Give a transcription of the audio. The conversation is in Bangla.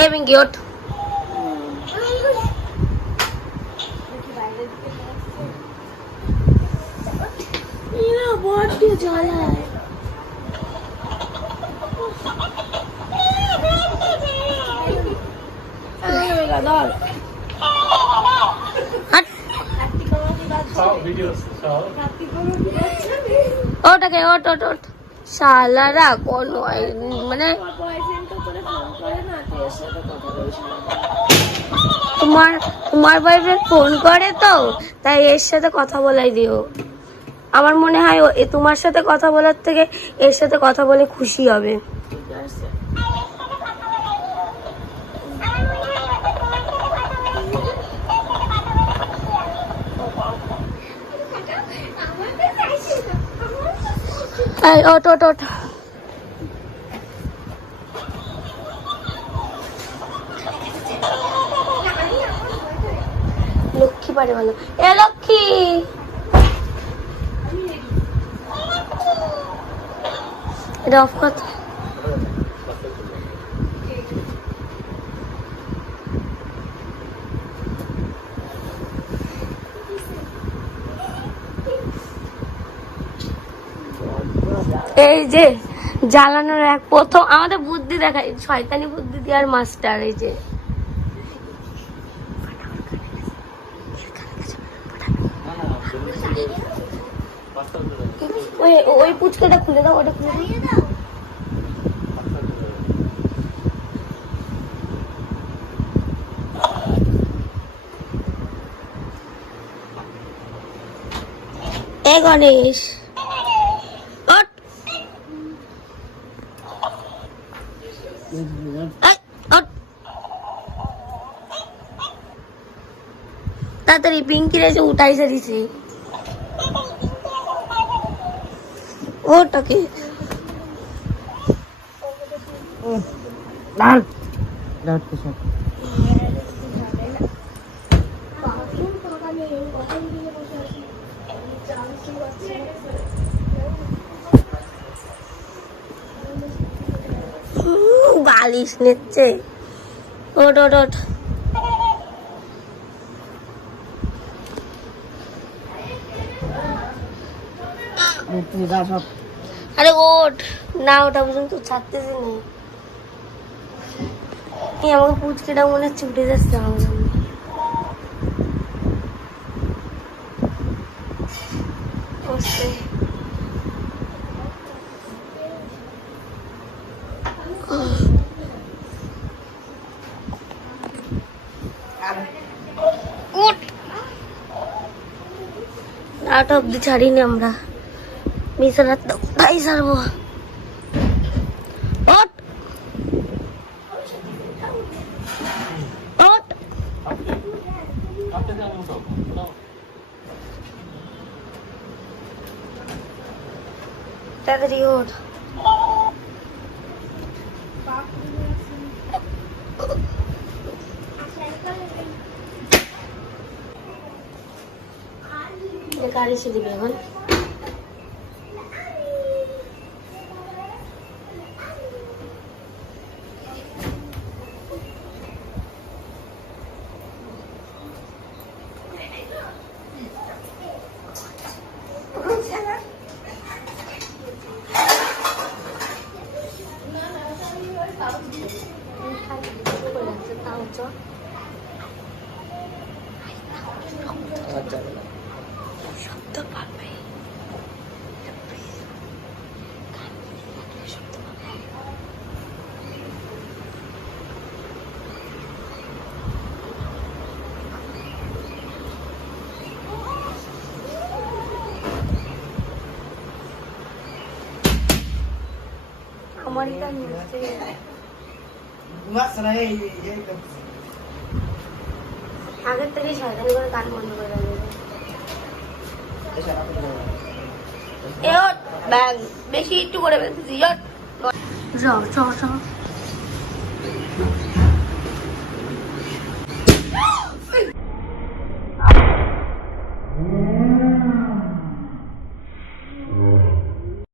এই মিঙ্কি ওঠ। বড্ড জ্বালায়। ওটাকে ওট ওট ওট শালারা কোন মানে তোমার তোমার বয়ফ্রেন্ড ফোন করে তো তাই এর সাথে কথা বলাই দিও। আমার মনে হয় তোমার সাথে কথা বলার থেকে এর সাথে কথা বলে খুশি হবে। ওট ওট ওট লক্ষ্মী পারে ভালো। এ লক্ষ্মী এটা অফ কর। এই যে জ্বালানোর এক প্রথম আমাদের বুদ্ধি দেখায়, শয়তানি বুদ্ধি দেওয়ার মাস্টার। এই যে ওই পুচকাটা খুলে দাও, ওটা খুলে দাও। এ গণেশ তাড়াতাড়ি পিঙ্কি রে যে উঠাই সারিছি ওটাকে। বালিশ নিচ্ছে। ওট ওট ওট আরে ওঠ না, ওটা পর্যন্ত ছাড়তেছি না। আমাকে পুচকেটা মনে হচ্ছে উঠে যাচ্ছে আমার জন্য। আট অব্দি ছাড়িনি আমরা, বিছানার তো তাই ছাড়বো। ওঠ ওঠ তাড়াতাড়ি ওঠ। গাড়ি এসে দিবে এখন। শব্দ পাবে আমারই কান মিলছে। আগের থেকে শয়তানি করে কান বন্ধ করে দেবে। বেশি একটু করে বেশি যাও।